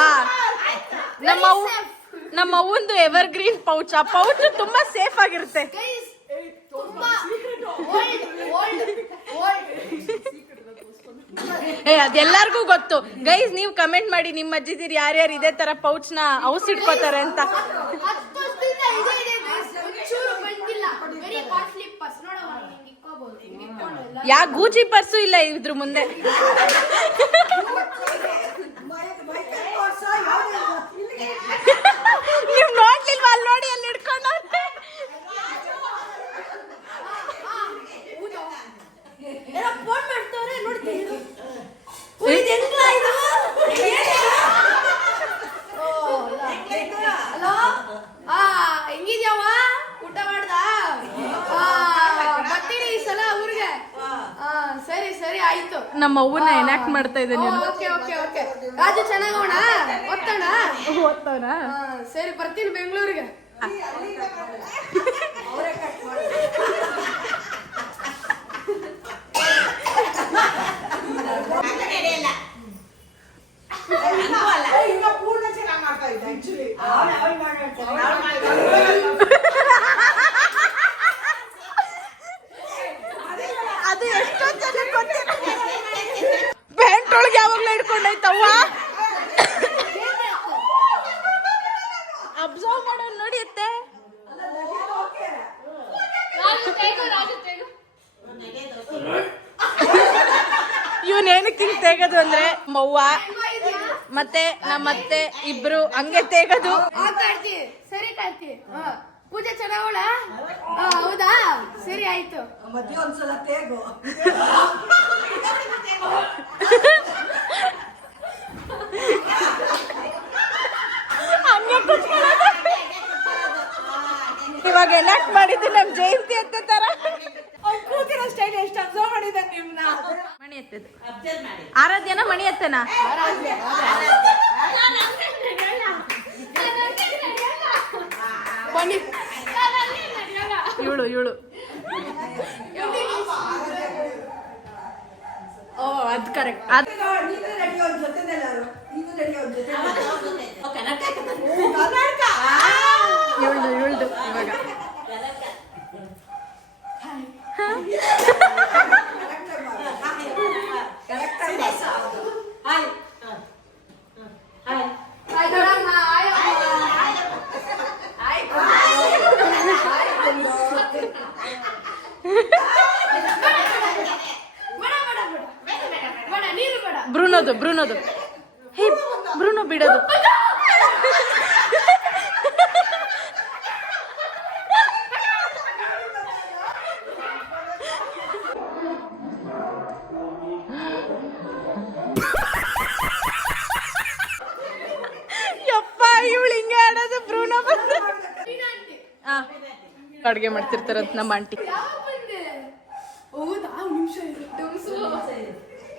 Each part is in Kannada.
ವಾ ನಮ್ಮ ಅವ್ವಂದು ಎವರ್ ಗ್ರೀನ್ ಪೌಚ್. ಆ ಪೌಚ್ ತುಂಬಾ ಸೇಫ್ ಆಗಿರುತ್ತೆ. ಅದೆಲ್ಲರಿಗೂ ಗೊತ್ತು ಗೈಸ್. ನೀವು ಕಮೆಂಟ್ ಮಾಡಿ ನಿಮ್ಮ ಅಜ್ಜಿದಿರು ಯಾರ್ಯಾರು ಇದೇ ತರ ಪೌಚ್ ನ ಔಸ್ ಇಟ್ಕೋತಾರೆ ಅಂತ. ಯಾ ಗೂಚಿ ಪರ್ಸು ಇಲ್ಲ ಇದ್ರ ಮುಂದೆ. ನೀವ್ ನೋಡ್ಲಿಲ್ವಾ? ಅಲ್ಲಿ ನೋಡಿ, ಅಲ್ಲಿ ಹಿಡ್ಕೊಂಡು ಹೆಂಗಿದ್ಯಾವ? ಊಟ ಮಾಡ್ದ? ಬರ್ತೀನಿ ಈ ಸಲ ಊರಿಗೆ. ಸರಿ ಸರಿ ಆಯ್ತು. ನಮ್ಮ ಅವ್ವನ ಎನಾಕ್ಟ್ ಮಾಡ್ತಾ ಇದ್ದಾನೆ. ರಾಜು ಚೆನ್ನಾಗವಣ? ಓದ್ತವನ? ಸರಿ ಬರ್ತೀನಿ ಬೆಂಗಳೂರಿಗೆ. ಅದು ಎಷ್ಟೊಂದು ಜನ ಪ್ಯಾಂಟ್ ಒಳಗೆ ಯಾವಾಗ್ಲೂ ಹಿಡ್ಕೊಂಡೈತವ್ವ. ಅಬ್ಸರ್ವ್ ಮಾಡೋದು ನೋಡಿಯತ್ತೆ. ಇವನೇನಕ್ಕೆ ಹಿಂಗ್ ತೆಗದು ಅಂದ್ರೆ ಮವ್ವ ಮತ್ತೆ ನಮ್ಮತ್ತೆ ಇಬ್ರು ಹಂಗೆ ತೆಗದು. ಸರಿ ಕಾಯ್ತಿ. ಪೂಜೆ ಚೆನ್ನಾಗವಳ? ಹೌದಾ? ಸರಿ ಆಯ್ತು. ಮಧ್ಯ ಒಂದ್ಸಲ ತೇಗು. ಇವಾಗ ಎನಾಕ್ಟ್ ಮಾಡಿದ್ದು ನಮ್ ಜಯಂತಿ ಅಂತ ತರ. ಕೂತಿರೋ ಸ್ಟೈಲ್ ಎಷ್ಟು ಅಬ್ಸರ್ವ್ ಮಾಡಿದ ನಿಮ್ನ. ಮಣಿ ಎತ್ತದು ಆರಾಧ್ಯನ ಮಣಿ ಎತ್ತನ. ಇವಳು ಓ ಅದ್ ಕರೆಕ್ಟ್. ಇವಳ್ದು ಇವಾಗ ಬ್ರೂನೋದು ಹೇ ಬ್ರೂನೋ ಬಿಡೋದು. ಯಪ್ಪ ಇವಳು ಹಿಂಗೆ ಆಡೋದು. ಬ್ರೂನೋ ಬಂದು ಅಡ್ಗೆ ಮಾಡ್ತಿರ್ತಾರಂತ ನಮ್ಮ ಆಂಟಿ.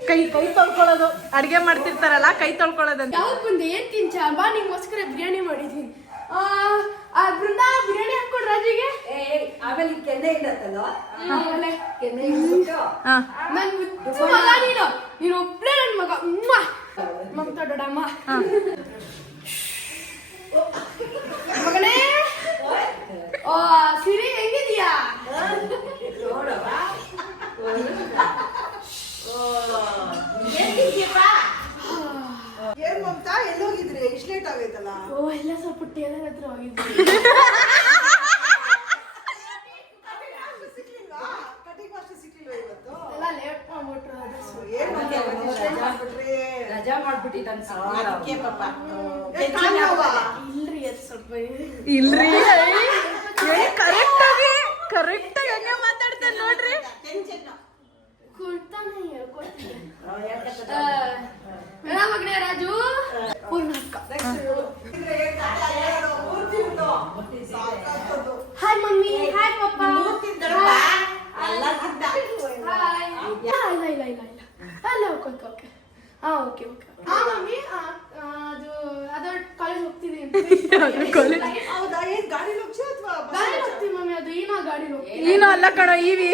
ಕೈ ತೊಳ್ಕೊಳ್ಳೋದು, ಅಡ್ಗೆ ಮಾಡ್ತಿರ್ತಾರಲ್ಲ ಕೈ ತೊಳ್ಕೊಳ್ಳೋದಂತ. ಯಾವಾಗ ಬಂದೆ? ಏನ್ ತಿಂಚ ಬಾ, ನಿಂಗೋಸ್ಕರ ಬಿರಿಯಾನಿ ಮಾಡಿದೀನಿ. ಬೃಂದಾ ಬಿರಿಯಾನಿ ಹಾಕೊಡ್ ರಾಜಿಗೆ. ಆಮೇಲೆ ಕೆನ್ನೆ ಇಡತ್ತಲ್ಲ, ಕೆನ್ನೆ ನನ್ ಮುದ್ದು ಮಗ ನೀನು ಒಬ್ಳೆ ನನ್ ಮಗ. ಮಾತಾಡೋಡಮ್ಮ ಮಗನೇ. ಸಿರಿ ಹೆಂಗಿದೀಯಾ? ಏನ್ ಮಮತಾ ಎಲ್ಲೋಗಿದ್ರಿ? ಇಷ್ಟು ಲೇಟ್ ಆಗೈತಲ್ಲ. ಎಲ್ಲ ಸ್ವಲ್ಪ ಟೇಲರ್ ಹತ್ರ ಹೋಗಿದ್ವಿ. ಕಟಿಂಗ್ ಮಾಸ್ಟರ್ ಸಿಕ್ಲಿಲ್ವಾ ಇವತ್ತು? ಎಲ್ಲ ಲೇಟ್ ಮಾಡ್ಬಿಟ್ರು. ರಜಾ ಮಾಡ್ಬಿಟ್ಟಿದ್ದ ಪಾಪ. ಇಲ್ರಿ ಅದು ಸ್ವಲ್ಪ ಇಲ್ರಿ ಕರೆಕ್ಟ್ ಆಗಿ ಹಂಗೆ ಮಾತಾಡ್ತೇನೆ ನೋಡ್ರಿ. ಕೊಡ್ತಾನೆ ಹೇಳ್ಕೊಡ್ತೀನಿ. ಮಗನೇ ರಾಜು ಹಾಯ್ ಮಮ್ಮಿ, ಹಾಯ್ ಪಪ್ಪ. ಅಲ್ಲ ಓಕೆ. ಓಕೆ ಮಮ್ಮಿ, ಅದು ಕಾಲೇಜ್ ಹೋಗ್ತಿದ್ದೀನಿ. ಗಾಡಿ ಹೋಗ್ತೀನಿ ಮಮ್ಮಿ. ಅದು ಏನೋ ಗಾಡಿ ಹೋಗ್ತೀನಿ. ಏನೋ ಅಲ್ಲ ಕಣೋ, ಇವಿ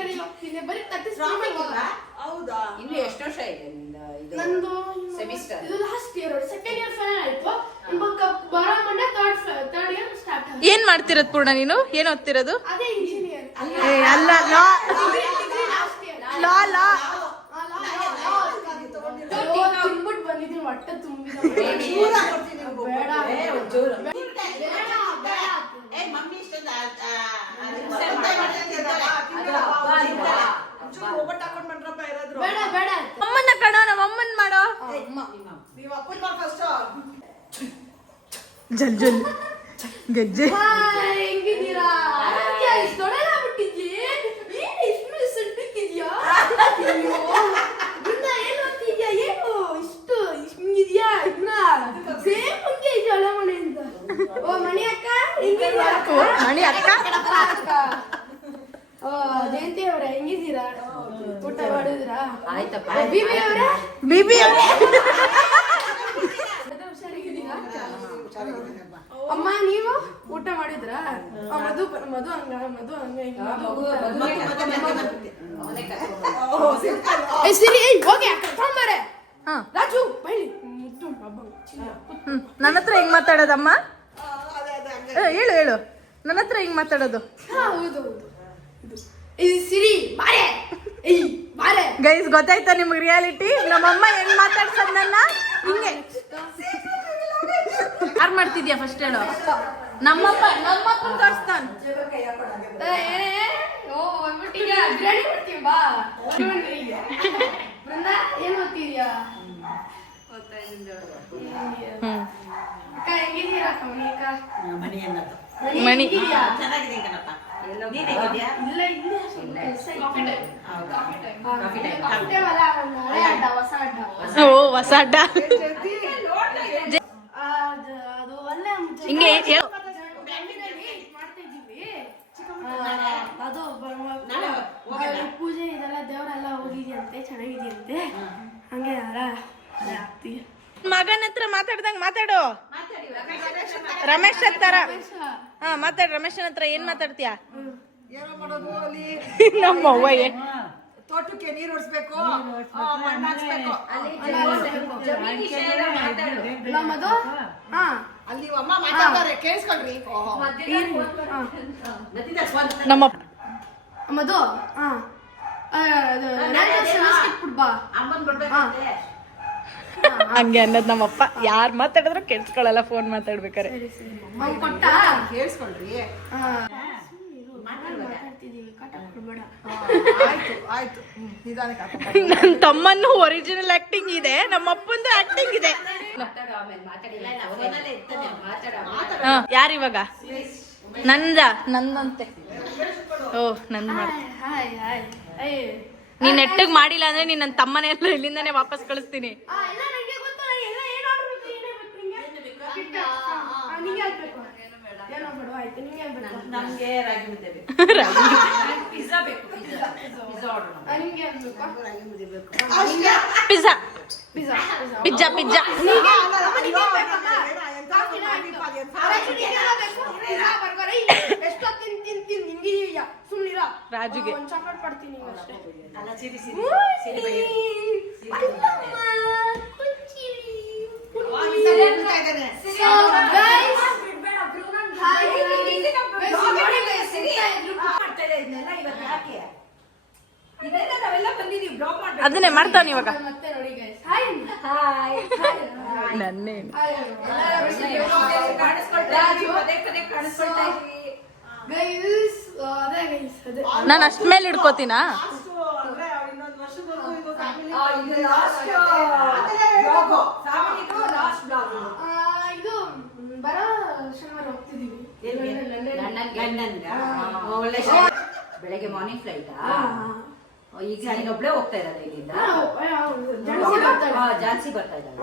ಗಾಡಿ ಹೋಗ್ತೀನಿ. ಬರೀ 30 ಹೌದಾ? ಇನ್ನು ಎಷ್ಟು ವರ್ಷ ಇದೆ ನಂದು? ಇದು last year second year final ಆಯ್ತು ಇವಾಗ ಬರೋ ಮೊನ್ನೆ ಥರ್ಡ್ ಇಯರ್ ಸ್ಟಾರ್ಟ್ ಆಯ್ತು. ಏನ್ ಮಾಡ್ತಿರೋದು ಪೂರ್ಣ ನೀನು? ಏನ್ ಓದ್ತಿರೋದು? ಅದೇ ಇಂಜಿನಿಯರ್ ಅಲ್ಲ ಲಾ ಲಾಸ್ಟ್ ಇಯರ್ ಲಾ ಲಾ ತಿನ್ಬಿಟ್ಟು ಬಂದಿದ್ದೀನಿ ಹೊಟ್ಟೆ ತುಂಬಿದ ಬೇಡ ಬೇಡ ಬೇಡ ಅಮ್ಮನ್ನ ಕಣ ನಮ್ಮ ಅಮ್ಮನ್ ಮಾಡೋ. ನೀವು ಅಪ್ಪನ ಫಸ್ಟ್ ಜಲ್ ಜಲ್ ಗಜ್ಜೆ. ಹೆಂಗಿದ್ದೀರಾ? ದೊಡ್ಡಲ್ಲ ಬಿಟ್ಟಿದ್ಲಿ ಏನು ಇಷ್ಟು ಸಣ್ಣಿದ್ಯಾ? ಬೃಂದ ಏನು ಓದ್ತಿದ್ಯಾ? ಏನು ಇಷ್ಟು ಹಿಂಗಿದ್ಯಾ? ಇನ್ನ ಸೇಮ್ ಹಂಗೆ ಇದೆಯಾ ಹಳೆ ಮನೆಯಿಂದ? ಓ ಮಣಿ ಅಕ್ಕ ಹೆಂಗಿದ್ಯಾ? ಮಣಿ ಅಕ್ಕ ಓ ಜಯಂತಿ ಅವರೇ ಹೆಂಗಿದ್ದೀರಾ? ಊಟ ಮಾಡಿದ್ರಾ? ಆಯ್ತಪ್ಪ. ಬಿಬಿ ಅವರೇ ಬಿಬಿ ಹುಷಾರಾಗಿದ್ದೀರಾ? ಅಮ್ಮ ನೀವು ಊಟ ಮಾಡಿದ್ರಾ? ಮಧು ಮಧು ಹಂಗ ಮಧು ಹಂಗ ಹಿಂಗ ಸರಿ ಹೋಗಿ ತೊಂಬಾರೆ ಹಾ ರಾಜು ಬೈಲಿ ಮುದ್ದು ಹಬ್ಬ ನನ್ನ ಹತ್ರ ಹೆಂಗ್ ಮಾತಾಡೋದಮ್ಮ? ಹೇಳು ಹೇಳು, ನನ್ನ ಹತ್ರ ಹೆಂಗ್ ಮಾತಾಡೋದು? ಹೌದು ಹೌದು ಇದು ಸಿರಿ ಬಾರೆ ಏಯ್ ಬಾರೆ. ಗೈಸ್ ಗೊತ್ತಾಯ್ತಾ ನಿಮ್ಗೆ ರಿಯಾಲಿಟಿ? ನಮ್ಮಮ್ಮ ಹೆಂಗ್ ಮಾತಾಡ್ಸದ್ ನನ್ನ ಹಿಂಗೆ. ಯಾರು ಮಾಡ್ತಿದ್ಯಾ ಫಸ್ಟ್ ಹೇಳು? ನಮ್ಮಪ್ಪ ತೋರಿಸ್ತಾನ. ಓ ಬಂದ್ಬಿಟ್ಟಿದ್ಯಾ? ಬಿರಿಯಾನಿ ಮಾಡ್ತೀವಿ ಬಾ. ಬೃಂದ ಏನ್ ಓದ್ತಿದ್ಯಾ? ಅಕ್ಕ ಹೆಂಗಿದ್ದೀರಾ? ಮಣಿ ಹೆಂಗಿದ್ಯಾ? ಇಲ್ಲ ಹಳೆ ಅಡ್ಡ ಹೊಸ ಅಡ್ಡ ಓ ಹೊಸ ಅಡ್ಡ. ಅದು ಒಳ್ಳೆ ಹಿಂಗೆ ಮಾಡ್ತಾ ಇದ್ದೀವಿ. ಅದು ಪೂಜೆ ಇದೆಲ್ಲ ದೇವರೆಲ್ಲ ಹೋಗಿದ್ಯಂತೆ, ಚೆನ್ನಾಗಿದ್ಯಂತೆ. ಹಂಗೆ ಆಗ್ತೀವಿ. ಮಗನ ಹತ್ರ ಮಾತಾಡ್ದಂಗ್ ಮಾತಾಡು. ರಮೇಶ್ ಹತ್ರ ಹಾ ಮಾತಾಡ್. ರಮೇಶನ್ ಹತ್ರ ಏನ್ ಮಾತಾಡ್ತೀಯಾ? ಏನೋ ಮಾಡೋದು ಅಲ್ಲಿ ನಮ್ಮ ಅವ್ವಯ್ಯ ತೋಟಕ್ಕೆ ನೀರು ಹೊಡ್ಸ್ಬೇಕು, ಮಣ್ಣು ಹಾಕ್ಸ್ಬೇಕು. ಮಧು ಹಾ ಅಲ್ಲಿ ಅಮ್ಮ ಮಾತಾಡ್ತಾರೆ ಕೇಳಿಸ್ಕೊಳ್ರಿ. ನಮ್ಮ ಮಧು ಹಾ ಬಾ ಹಂಗೆ ಅನ್ನೋದು ನಮ್ಮಪ್ಪ. ಯಾರು ಮಾತಾಡಿದ್ರು ಕೆಡ್ಸ್ಕೊಳಲ್ಲ ಫೋನ್ ಮಾತಾಡ್ಬೇಕಾರೆ. ಕೊಟ್ಟ ಕೇಳಿಸ್ಕೊಳ್ರಿ. ಮಾತಾಡ್ತಿದೀವಿ ಕಾಟ ಕೊಡ್ಬೇಡ. ಆಯ್ತು ಆಯ್ತು ನಿಧಾನಕ್ಕೆ. ನನ್ನ ತಮ್ಮನ್ನು ಒರಿಜಿನಲ್ ಆಕ್ಟಿಂಗ್ ಇದೆ, ನಮ್ಮ ಅಪ್ಪಂದು ಆಕ್ಟಿಂಗ್ ಇದೆ. ಯಾರಿವಾಗ? ನಂದಂತೆ. ಓ ನಂದ್ ಮಾಡ. ಹಾಯ್ ಹಾಯ್ ಅಯ್ಯ ನೀನ್ ನೆಟ್ಟಗ್ ಮಾಡಿಲ್ಲ ಅಂದ್ರೆ ನೀನ್ ನನ್ನ ತಮ್ಮನೇ ಎಲ್ಲ ಇಲ್ಲಿಂದಾನೆ ವಾಪಸ್ ಕಳಿಸ್ತೀನಿ. ಎಲ್ಲ ನನಗೆ ಗೊತ್ತಲ್ಲ, ಎಲ್ಲ ಏನು ಆರ್ಡರ್ ಬೇಕು, ಏನೇ ಬೇಕು ನಿಂಗೆ? ನಿಂಗೆ ಆಗ್ಬೇಕು ಏನೋ ಬೇಡ, ಆಯ್ತು ನಿಂಗೆ ಆಗ್ಬೇಕು. ನಮ್ಗೆ ರಾಗಿ ಮುದ್ದೆ ಬೇಕು. ಪಿಜ್ಜಾ ಬೇಕು. ಪಿಜ್ಜಾ ಆರ್ಡರ್ ಮಾಡಿ. ನಿಂಗೆ ಆಗ್ಬೇಕು ಪಿಜ್ಜಾ ಪಿಜ್ಜಾ ಪಿಜ್ಜಾ ಪಿಜ್ಜಾ. ರಾಜುಗೆ ಒಂದ್ ಚಾಕ್ಲೇಟ್ ಕೊಡ್ತೀನಿ ಅಷ್ಟೇ. ಅಲ್ಲ ಸಿರಿ ಸಿರಿ ಸಿರಿ ಬಗ್ಗೆ. ಅದನ್ನೇ ಮಾಡ್ತಾನೆ ಇವಾಗ. ಮತ್ತೆ ನೋಡಿ ಗೈಸ್ ಹಾಯ್ ನನ್ನೇ ಗೈಸ್ ಅದೇ ಗೈಸ್ ಅದೇ ನಾನು ಅಷ್ಟ ಮೇಲೆ ಹಿಡ್ಕೋತೀನಾ? ಇದು ಬರೋ ಶನಿವಾರ ಹೋಗ್ತಿದೀವಿ. ಒಳ್ಳೆ ಬೆಳಗ್ಗೆ ಮಾರ್ನಿಂಗ್ ಫ್ಲೈಟಾ? ಈಗ ನೀನೊಬ್ಳೆ ಹೋಗ್ತಾ ಇರೋದ ಇಲ್ಲಿಂದ? ಜಾನ್ಸಿ ಬರ್ತಾ ಇದ್ದಾಳೆ.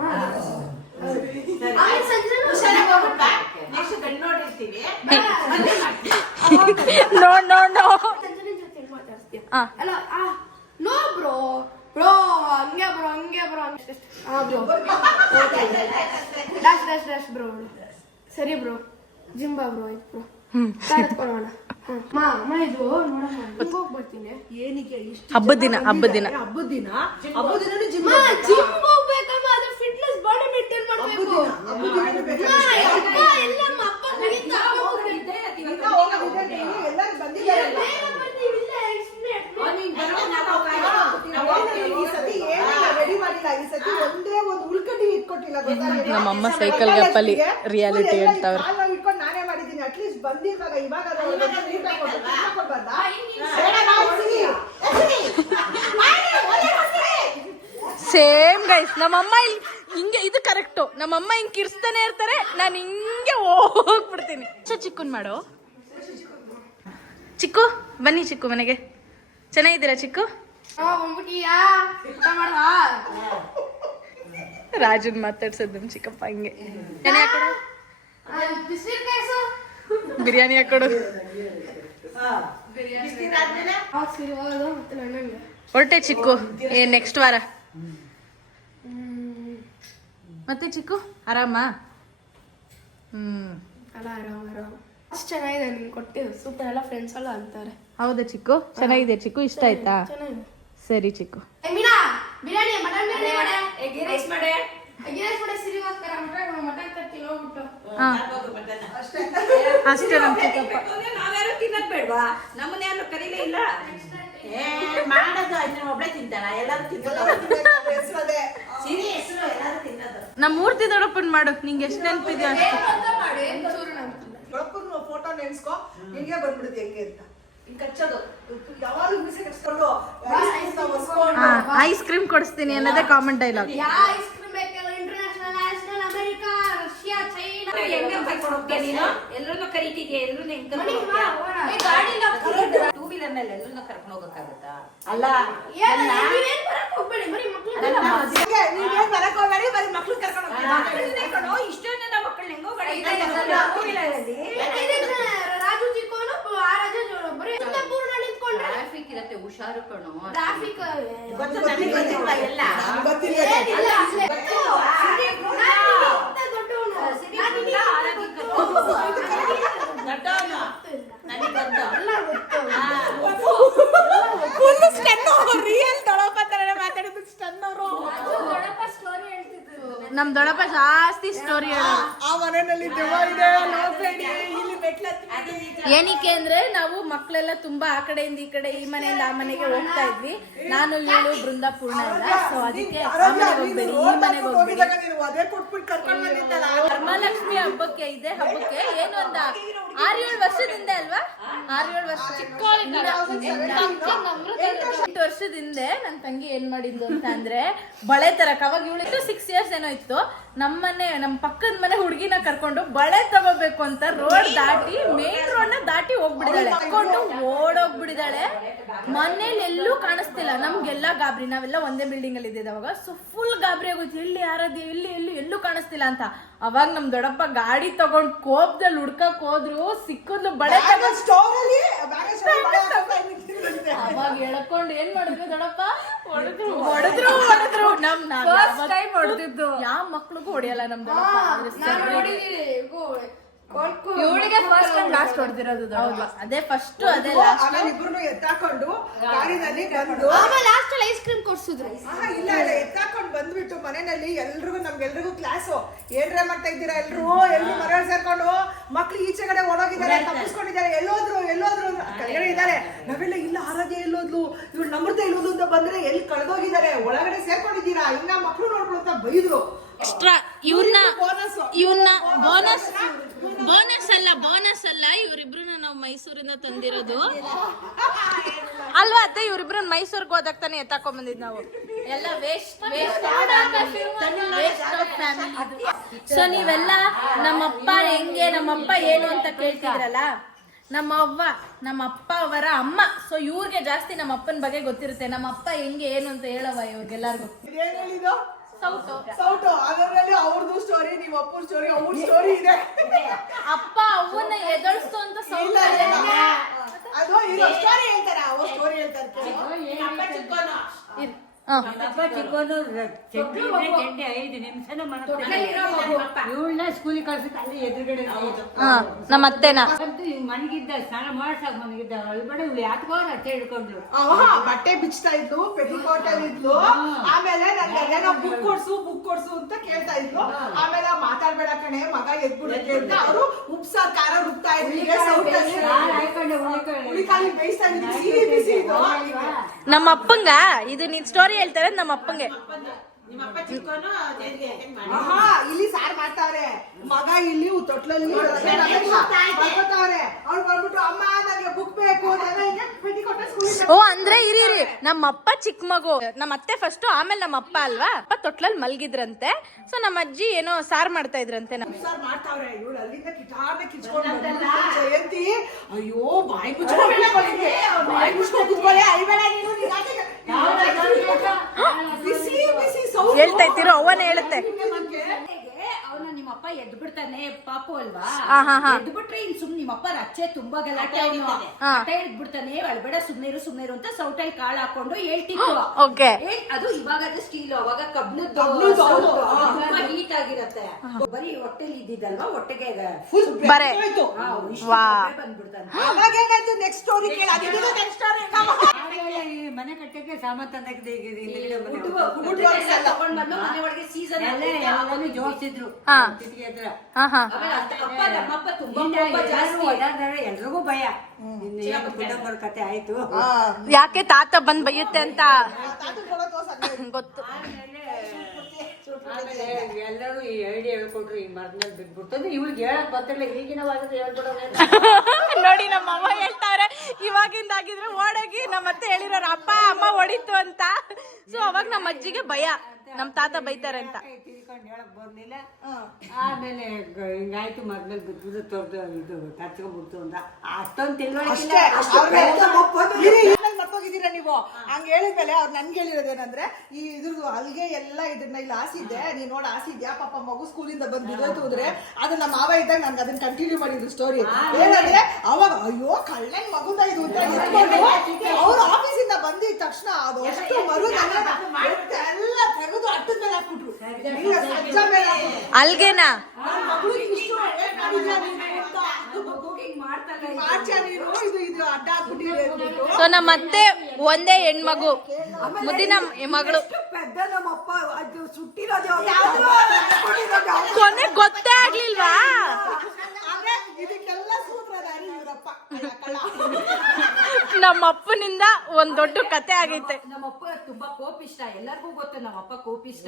ಅಲ್ಲ ನೋ ಬ್ರೋ ಬ್ರೋ ಹಂಗೆ ಬ್ರೋ ಹಂಗೆ ಬ್ರೋ ಡ್ಯಾಶ್ ಬ್ರೋ ಸರಿ ಬ್ರೋ ಜಿಂಬಾ ಬ್ರೋ ಆಯ್ತು ಬ್ರೋ ಕಾರತ್ಕೊಳ್ಳೋಣ. ಅಮ್ಮ ಇದು ನೋಡಮ್ಮ ಹೋಗಿ ಬರ್ತೀನಿ. ಏನಿಗೆ ಇಷ್ಟು ಹಬ್ಬದ ದಿನ ಹಬ್ಬದ ದಿನ ಜಿಮ್ ಜಿಮ್ ಹೋಗ್ಬೇಕಮ್ಮ, ಅದು ಫಿಟ್ ಅಟ್ಲೀಸ್ಟ್ ಬರ್ಡೇ ಮೇಂಟೈನ್ ಮಾಡಬೇಕು ಅಪ್ಪ ಎಲ್ಲ ನಮ್ಮ ಅಪ್ಪ ಮುಗಿತಾ ಎಲ್ಲರೂ ಬಂದಿದ್ದಾರೆ ಈ ಸತಿ ಏನಿಲ್ಲ ರೆಡಿ ಮಾಡಿಲ್ಲ ಈ ಸತಿ ಒಂದೇ ಒಂದು ಉಳ್ಕಟ್ಟಿ ಇಟ್ಕೊಟ್ಟಿಲ್ಲ ಗೊತ್ತಾ ನಮ್ಮಮ್ಮ ಸೈಕಲ್ ಗಪ್ಪಲ್ಲಿ ರಿಯಾಲಿಟಿ ಹೇಳ್ತಾವ್ರೆ. ಇಟ್ಕೊಂಡು ನಾನೇ ಮಾಡಿದ್ದೀನಿ ಅಟ್ಲೀಸ್ಟ್ ಬಂದಿರುವಾಗ ಇವಾಗ ಸೇಮ್ ಗೈಸ್ ನಮ್ಮಮ್ಮ ಇಲ್ಲಿ ಹಿಂಗೆ ಇದು ಕರೆಕ್ಟು. ನಮ್ಮಮ್ಮ ಹಿಂಗೆ ಕಿರ್ಸ್ತಾನೆ ಇರ್ತಾರೆ, ನಾನು ಹಿಂಗೆ ಹೋಗ್ಬಿಡ್ತೀನಿ. ಚಿಕ್ಕನ್ ಮಾಡು. ಚಿಕ್ಕು ಬನ್ನಿ ಚಿಕ್ಕು ಮನೆಗೆ. ಚೆನ್ನಾಗಿದ್ದೀರಾ ಚಿಕ್ಕು? ರಾಜನ್ ಮಾತಾಡ್ಸೋದು ನಮ್ಮ ಚಿಕ್ಕಪ್ಪ ಹಂಗೆ. ಬಿರಿಯಾನಿ ಹಾಕೊಡು. ಹೊರಟೆ ಚಿಕ್ಕು ನೆಕ್ಸ್ಟ್ ವಾರ. ಮತ್ತೆ ಚಿಕ್ಕು ಆರಾಮ? ಅಲ್ಲ ಆರಾಮ ಅಷ್ಟು ಚೆನ್ನಾಗಿದೆ ನಿಂಗೆ ಕೊಟ್ಟಿದ್ದು ಸೂಪರ್ ಎಲ್ಲ ಫ್ರೆಂಡ್ಸ್ ಎಲ್ಲ ಅಂತಾರೆ. ಹೌದಾ ಚಿಕ್ಕು? ಚೆನ್ನಾಗಿದೆ ಚಿಕ್ಕು, ಇಷ್ಟ ಆಯ್ತಾ? ಚೆನ್ನಾಗಿದೆ. ಸರಿ ಚಿಕ್ಕು. ಮೀನಾ biryani mutton biryani egg rice ಮಾಡೆ. ಎಗ್ ರೈಸ್ ಮಾಡಿ ಸಿರಿಗೋಸ್ಕರ ಮಟನ್ ತರ್ತೀನಿ ಹೋಗ್ಬಿಟ್ಟು. ಅಷ್ಟೇ ನಮ್ಮ ಚಿಕ್ಕಪ್ಪ. ನಾವ್ಯಾರು ತಿನ್ನೋದ್ ಬೇಡ್ವಾ? ನಮ್ಮನ್ನ ಯಾರು ಕರೀಲೇ ಇಲ್ಲ. ಮಾಡೋದು ಅದನ್ನ ಒಬ್ಳೆ ತಿಂತಾಳ, ಎಲ್ಲಾರು ತಿನ್ನೋದು. ಸಿರಿ ಹೆಸರು ಎಲ್ಲಾರು ತಿನ್ನೋದು. ನಮ್ಮ ಮೂರ್ತಿ ದೊಡ್ಡಪ್ಪನ್ ಮಾಡು, ನಿಂಗೆ ಎಷ್ಟು ನೆನಪಿದೆಯೋ ಅಷ್ಟು. ದೊಡ್ಡಪ್ಪನ ಫೋಟೋ ನೆನ್ಸ್ಕೊ, ನಿನ್ಗೆ ಬಂದ್ಬಿಡುತ್ತೆ ಹೆಂಗೆ ಅಂತ. ಹಿಂಗ್ ಕಚ್ಚೋದು ಯಾವಾಗಲೂ ಮೀಸೆ ಕಚ್ಕೊಂಡು ಐಸ್ ಕ್ರೀಮ್ ಕೊಡಿಸ್ತೀನಿ ಅನ್ನೋದೇ ಕಾಮನ್ ಡೈಲಾಗ್. ಯಾವ ಐಸ್ ಕ್ರೀಮ್ ಬೇಕಲ್ಲ international national America Russia China ಹೆಂಗ್ ಕರ್ಕೊಂಡು ಹೋಗ್ತೀಯ ನೀನು? ಎಲ್ಲರನ್ನೂ ಕರೀತಿದ್ಯಾ? ಎಲ್ಲರನ್ನೂ ಹೆಂಗ್ ಕರ್ಕೊಂಡು ಟೂ ವೀಲರ್ ಮೇಲೆ ಎಲ್ಲರನ್ನೂ ಕರ್ಕೊಂಡು ಹೋಗಕ್ಕಾಗತ್ತಾ? ಅಲ್ಲ ನೀವೇನ್ ಬರಕ್ ಹೋಗ್ಬೇಡಿ ಬರೀ ಮಕ್ಕಳು ನೀವೇನ್ ಬರಕ್ ಹೋಗ್ಬೇಡಿ, ಬರೀ ಮಕ್ಳು ಕರ್ಕೊಂಡು ಹೋಗ್ತೀವಿ. ಇಷ್ಟೊಂದು ಜನ ಮಕ್ಕಳನ್ನ ಹೆಂಗೋ ರಾಜು ಚಿಕ್ಕೋನು ಆ ರಾಜ ಬರೀ ಪೂರ್ಣ ನಿಂತ್ಕೊಂಡ್ರೆ ಟ್ರಾಫಿಕ್ ಇರತ್ತೆ, ಹುಷಾರು ಕಣೋ. ಟ್ರಾಫಿಕ್ ಗೊತ್ತು ನನಗೆ ಗೊತ್ತಿಲ್ಲ ಎಲ್ಲ. ಗೊತ್ತಿಲ್ಲ ನಮ್ ದೊಡ್ಡಪ್ಪ ಜಾಸ್ತಿ ಸ್ಟೋರಿ ಹೇಳೋರು. ಆ ಮನೆಯಲ್ಲಿ ದೆವ್ವ ಇದೆ, ನೋಡ್ಬೇಡಿ, ಇಲ್ಲಿ ಮೆಟ್ಲ ಏನಕ್ಕೆ ಅಂದ್ರೆ ನಾವು ಮಕ್ಕಳೆಲ್ಲ ತುಂಬಾ ಆ ಕಡೆಯಿಂದ ಈ ಕಡೆ, ಈ ಮನೆಯಿಂದ ಆ ಮನೆಗೆ ಹೋಗ್ತಾ ಇದ್ವಿ. ನಾನು ಇವಳು ಬೃಂದಾಪೂರ್ಣ ಇಲ್ಲ, ಸೊ ಅದಕ್ಕೆ ಆ ಮನೆಗೆ ಹೋಗ್ಬೇಡಿ, ಈ ಮನೆಗೆ ಹೋಗ್ಬೇಡಿ. ಅದೇ ಕೊಟ್ಬಿಟ್ಟು ಕರ್ಕೊಂಡು ಬಂದಿದ್ದಲ್ಲ. ವರಮಹಾಲಕ್ಷ್ಮಿ ಹಬ್ಬಕ್ಕೆ, ಇದೇ ಹಬ್ಬಕ್ಕೆ ಏನು ಒಂದ 6-7 ವರ್ಷದಿಂದ ಅಲ್ವಾ? 6-7 ವರ್ಷ 8 ವರ್ಷದಿಂದ ನನ್ನ ತಂಗಿ ಏನ್ ಮಾಡಿದ್ಲು ಅಂತ ಅಂದ್ರೆ ಬಳೆ ತರಕ್. ಅವಾಗ ಇವಳಿತ್ತು 6 ಇಯರ್ಸ್ ಏನೋ ಇತ್ತು. ನಮ್ಮ ಪಕ್ಕದ ಮನೆ ಹುಡುಗಿನ ಕರ್ಕೊಂಡು ಬಳೆ ತಗೋಬೇಕು ಅಂತ ರೋಡ್ ದಾಟಿ, ಮೇನ್ ರೋಡ್ ನ ದಾಟಿ ಹೋಗ್ಬಿಡಿದಾಳೆ, ಕರ್ಕೊಂಡು ಓಡೋಗ್ಬಿಡಿದಾಳೆ. ಮನೇಲಿ ಎಲ್ಲೂ ಕಾಣಿಸ್ತಿಲ್ಲ. ನಮ್ಗೆಲ್ಲ ಗಾಬರಿ, ನಾವೆಲ್ಲ ಒಂದೇ ಬಿಲ್ಡಿಂಗ್ ಅಲ್ಲಿ ಇದ್ದಿದ್ದು ಅವಾಗ. ಸೊ ಫುಲ್ ಗಾಬರಿ ಆಗೋಯ್ತು, ಇಲ್ಲಿ ಯಾರದಿ, ಎಲ್ಲೂ ಕಾಣಿಸ್ತಿಲ್ಲ ಅಂತ. ಅವಾಗ ನಮ್ ದೊಡ್ಡಪ್ಪ ಗಾಡಿ ತಗೊಂಡ್ ಕೋಪದಲ್ಲಿ ಹುಡ್ಕಕ್ ಹೋದ್ರು, ಸಿಕ್ಕದ್ಲು ಬಳೆ ಸ್ಟೋರಲ್ಲಿ ಅವಾಗ ಎಳ್ಕೊಂಡು ಏನ್ ಮಾಡಿದ್ರು ದೊಡ್ಡಪ್ಪ? ಹೊಡೆದ್ರು. ಹೊಡೆದಿದ್ದು ಯಾವ ಮಕ್ಳಿಗೂ ಹೊಡೆಯಲ್ಲ ನಮ್ ದೊಡ್ಡಪ್ಪ. ಇವಳಿಗೆ ಫಸ್ಟ್ ಟೈಮ್ ಲಾಸ್ಟ್ ಹೊಡೆದಿರೋದು. ಅದೇ ಫಸ್ಟ್, ಅದೇ ಲಾಸ್ಟ್. ಇಬ್ರು ಎತ್ತಾಕೊಂಡು ಗಾಡಿನಲ್ಲಿ ಬಂದು ಲಾಸ್ಟ್ ಅಲ್ಲಿ ಐಸ್ ಕ್ರೀಮ್ ಕೊಡ್ಸಿದ್ರು. ಇಲ್ಲ ಎತ್ತಾಕೊಂಡು ಬಂದ್ಬಿಟ್ಟು ಮನೆಯಲ್ಲಿ ಎಲ್ರಿಗೂ ನಮ್ಗೆಲ್ರಿಗೂ ಕ್ಲಾಸು ಏನ್ರೆ ಮಾಡ್ತಾ ಇದ್ದೀರಾ ಎಲ್ರು ಮನೆಯಲ್ಲಿ ಸೇರ್ಕೊಂಡು ಮಕ್ಳು ಈಚೆ ಕಡೆ ಓಡೋಗಿದ್ದಾರೆ, ತಪ್ಪಿಸ್ಕೊಂಡಿದ್ದಾರೆ, ಎಲ್ಲೋದ್ರು ಕೆಳಗಡೆ ಇದ್ದಾರೆ. ನಾವೆಲ್ಲ ಇಲ್ಲ ಆರಾಧ್ಯ ಎಲ್ಲೋದ್ಲು, ಇವ್ರು ನಮ್ರತೆ ಎಲ್ಲೋದು ಅಂತ ಬಂದ್ರೆ ಎಲ್ಲಿ ಕಳೆದೋಗಿದ್ದಾರೆ, ಒಳಗಡೆ ಸೇರ್ಕೊಂಡಿದ್ದೀರಾ, ಇನ್ನ ಮಕ್ಳು ನೋಡ್ಕೊಂಡು ಅಂತ ಬೈದ್ರು. ಎಕ್ಸ್ಟ್ರಾ ಇವನ್ನ ಬೋನಸ್ ಅಲ್ಲ ಇವರಿಬ್ರನ್ನ ನಾವು ಮೈಸೂರಿಂದ ತಂದಿರೋದು ಅಲ್ವಾ ಅತ್ತೆ? ಇವರಿಬ್ರನ್ನ ಮೈಸೂರ್ಗೆ ಹೋದಾಗ ತಾನೆ ಎತ್ತಾಕೊಂಡ್ ಬಂದಿದ್ ನಾವು ಎಲ್ಲ ವೇಸ್ಟ್. ಸೊ ನೀವೆಲ್ಲ ನಮ್ಮಪ್ಪ ಹೆಂಗೆ, ನಮ್ಮಪ್ಪ ಏನು ಅಂತ ಕೇಳ್ತಿದ್ರಲ್ಲ, ನಮ್ಮಪ್ಪ ಅವರ ಅಮ್ಮ. ಸೊ ಇವ್ರಿಗೆ ಜಾಸ್ತಿ ನಮ್ಮ ಅಪ್ಪನ ಬಗ್ಗೆ ಗೊತ್ತಿರುತ್ತೆ. ನಮ್ಮಪ್ಪ ಹೆಂಗೆ ಏನು ಅಂತ ಹೇಳವ ಇವ್ರಿಗೆಲ್ಲರಿಗೂ. ಸೌಟು ಅದರಲ್ಲಿ ಅವ್ರದ್ದು ಸ್ಟೋರಿ, ನಿಮ್ಮ ಅಪ್ಪನ ಸ್ಟೋರಿ, ಅವ್ರ ಸ್ಟೋರಿ ಇದೆ. ಅಪ್ಪ ಅವನ್ನ ಎದುರಿಸ್ತು ಅಂತ ಸೌಟ್ ಅದು ಇರೋ ಸ್ಟೋರಿ ಹೇಳ್ತಾರೆ, ಅವ್ರ ಸ್ಟೋರಿ ಹೇಳ್ತಾರೆ. ನಮ್ಮಪ್ಪ ಚಿಕ್ಕವನು ಚಡ್ಡಿ ಇದ್ರೆ ಚಡ್ಡಿ 5 ನಿಮಿಷನೂ ಇವಳನ್ನ ಸ್ಕೂಲಿಗೆ ಕಳ್ಸಿಟ್ಟು ಅಲ್ಲಿ ಎದುರುಗಡೆ ನಮ್ಮ ಅತ್ತೆನ ಮನಗಿದ್ದ ಸ್ನಾನ ಮಾಡ್ಸಕ್ ಮನಗಿದ್ದ ಒಳಗಡೆ ಇವಳು ಯಾತ್ಕೋರ ಅತ್ತೆ ಹಿಡ್ಕೊಂಡ್ಲು ಬಟ್ಟೆ ಬಿಚ್ತಾ ಇದ್ಲು ಪೆಟಿಕೋಟ್ ಅಲ್ಲಿ ಇದ್ಲು ಆಮೇಲೆ ನನ್ಗೆ ಬುಕ್ ಕೊಡ್ಸು ಅಂತ ಕೇಳ್ತಾ ಇದ್ಲು ಆಮೇಲೆ ಮಾತಾಡ್ಬೇಡ ಕಣೆ ಮಗ ಎದ್ಬಿಡುತ್ತೆ ಅಂತ ಅವರು ಉಪ್ಸಾರ್ ಖಾರ ರುಬ್ತಾ ಇದ್ರು ಹುಳಿಕಾಲಿ ಬೇಯಿಸ್ತಾ ಇದ್ರು ಬಿಸಿ ಇದು ನಮ್ಮ ಅಪ್ಪಂಗ ಇದು ನೀನ್ ಸ್ಟೋರಿ ಹೇಳ್ತಾರೆ ನಮ್ಮ ಅಪ್ಪಂಗೆ ನಿಮ್ಮಪ್ಪ ಚಿಕ್ಕವನು ಇಲ್ಲಿ ಸಾರ್ ಮಾಡ್ತಾವ್ರೆ ಮಗ ಇಲ್ಲಿ ತೊಟ್ಲಲ್ಲಿ ಬರ್ತಾವ್ರೆ ಅವ್ರು ಬಂದ್ಬಿಟ್ಟು ಅಮ್ಮ ನನಗೆ ಬುಕ್ ಬೇಕು ಓ ಅಂದ್ರೆ ಇರಿ ನಮ್ಮ ಅಪ್ಪ ಚಿಕ್ಕ ಮಗು ನಮ್ಮ ಅತ್ತೆ ಫಸ್ಟ್ ಆಮೇಲೆ ನಮ್ಮ ಅಪ್ಪ ಅಲ್ವಾ ಅಪ್ಪ ತೊಟ್ಲಲ್ಲಿ ಮಲ್ಗಿದ್ರಂತೆ ಸೊ ನಮ್ಮ ಅಜ್ಜಿ ಏನೋ ಸಾರ್ ಮಾಡ್ತಾ ಇದ್ರಂತೆ ಸಾರ್ ಮಾಡ್ತಾವ್ರೆ ಇವಳು ಅಲ್ಲಿಂದ ಕಿಚ್ಕೊಂಡು ಜಯಂತಿ ಅಯ್ಯೋ ಬಾಯಿ ಮುಚ್ಕೊಂಡು ಅಯ್ಬೇಡ ನೀನು ಬಿಸಿ ಬಿಸಿ ಹೇಳ್ತಾ ಇರ್ತೀರೋ ಅವನೇ ಹೇಳುತ್ತೆ ಅವನು ನಿಮ್ಮಪ್ಪ ಎದ್ದು ಬಿಡ್ತಾನೆ ಪಾಪು ಅಲ್ವಾ ಎದ್ದು ಬಿಟ್ರೆ ಇನ್ ಸುಮ್ ನಿಮ್ಮಪ್ಪ ರಚ್ಚೆ ತುಂಬಾ ಗಲಾಟೆ ಬಿಡ್ತಾನೆ ಅಳ್ಬೇಡ ಸುಮ್ನಿರು ಅಂತ ಸೌಟಲ್ ಕಾಳು ಹಾಕೊಂಡು ಹೇಳ್ತಿತ್ತು ಅದು ಇವಾಗ ಸ್ಟೀಲ್ ಅವಾಗ ಕಬ್ಬಿಣದ್ದು ತುಂಬಾ ಹೀಟ್ ಆಗಿರತ್ತೆ ಬರೀ ಹೊಟ್ಟೆಲಿ ಇದ್ದಿದ್ದಲ್ವಾ ಹೊಟ್ಟೆಗೆ ಫುಲ್ ಬರೆ ಬಂದ್ಬಿಡ್ತಾನೆ ಅವಾಗ ಏನಾಯ್ತು ನೆಕ್ಸ್ಟ್ ಸ್ಟೋರಿ ಕೇಳ ನೆಕ್ಸ್ಟ್ ಸ್ಟೋರಿ ಮನೆ ಕಟ್ಟಕ್ಕೆ ಸಾಮಾನ್ ತಂದಾಕಿದೆ ತಗೊಂಡ್ ಬಂದು ಮನೆ ಒಳಗೆ ಸೀಸನ್ ಜೋಡಿಸಿದ್ರು ನಮ್ಮಪ್ಪ ತುಂಬಾ ಎಲ್ರಿಗೂ ಭಯ ಕುಟುಂಬದ ಕತೆ ಆಯ್ತು ಯಾಕೆ ತಾತ ಬಂದ್ ಬೈಯುತ್ತೆ ಅಂತ ಗೊತ್ತು ಎಲ್ಲರೂ ಈ ಐಡಿಯಾ ಹೇಳ್ಕೊಟ್ರು ಈ ಮರದಲ್ಲಿ ಬಿದ್ಬಿಡ್ತಂದ್ರೆ ಇವ್ಳಿಗೆ ಹೇಳಕ್ ಬರ್ತಿರ್ಲಿಲ್ಲ ಈಗಿನವಾದ್ರೆ ಹೇಳ್ಬಿಡೋಣ ನೋಡಿ ನಮ್ಮ ಅಮ್ಮ ಹೇಳ್ತಾರೆ ಇವಾಗಿಂದ ಆಗಿದ್ರೆ ಓಡೋಗಿ ನಮ್ಮ ಅತ್ತೆ ಹೇಳಿರೋರು ಅಪ್ಪ ಅಮ್ಮ ಹೊಡಿತು ಅಂತ ಸೊ ಅವಾಗ ನಮ್ಮ ಅಜ್ಜಿಗೆ ಭಯ ನಮ್ ತಾತ ಬೈತಾರೆ ಅಂತ ತಿಳ್ಕೊಂಡು ಹೇಳಕ್ ಬರ್ಲಿಲ್ಲ ಆಮೇಲೆ ಹಿಂಗಾಯ್ತು ಮದ್ಮೇಲೆ ಬಿದ್ದು ತೊಡ್ದು ಇದು ಕಚ್ಕೊಂಡ್ಬಿಡ್ತು ಅಂತ ಅಷ್ಟೊಂದು ಮರ್ತೋಗಿದ್ದೀರಾ ನೀವು ಹಂಗ ಹೇಳಿದ್ಮೇಲೆ ಅವ್ರು ನನ್ಗೆ ಹೇಳಿರೋದೇನಂದ್ರೆ ಈ ಇದ್ರದ್ದು ಅಲ್ಗೆ ಎಲ್ಲ ಇದನ್ನ ಇಲ್ಲಿ ಹಾಸಿದ್ದೆ ನೀನ್ ನೋಡ್ ಹಾಸಿದ್ಯಾ ಪಾಪ ಮಗು ಸ್ಕೂಲಿಂದ ಬಂದ್ ಬಿದ್ದೋಯ್ತು ಅಂದ್ರೆ ಅದು ನಮ್ಮ ಮಾವ ಇದ್ದಾಗ ನನ್ಗೆ ಅದನ್ನ ಕಂಟಿನ್ಯೂ ಮಾಡಿದ್ರು ಸ್ಟೋರಿ ಏನಂದ್ರೆ ಅವಾಗ ಅಯ್ಯೋ ಕಳ್ಳನ್ ಮಗುದ ಇದು ಅಂತ ಅವ್ರ ಆಫೀಸಿಂದ ಬಂದಿದ ತಕ್ಷಣ ಅದು ಅಷ್ಟು ಮರು ಎಲ್ಲ ತೆಗೆದು ಅಟ್ಟದ ಮೇಲೆ ಹಾಕ್ಬಿಟ್ರು ಸಜ್ಜ ಮೇಲೆ ಅಲ್ಗೆನಾ ಸೊ ನಮ್ಮ ಅತ್ತೆ ಒಂದೇ ಹೆಣ್ಮಗು ಮುದ್ದಿನ ಮಗಳು ಕೊನೆ ಗೊತ್ತೇ ಆಗ್ಲಿಲ್ವಾ ನಮ್ಮ ಅಪ್ಪನಿಂದ ಒಂದ್ ದೊಡ್ಡ ಕತೆ ಆಗೈತೆ ನಮ್ಮಪ್ಪ ತುಂಬಾ ಕೋಪಿಷ್ಟ ಎಲ್ಲರಿಗೂ ಗೊತ್ತು ನಮ್ಮಪ್ಪ ಕೋಪಿಷ್ಟ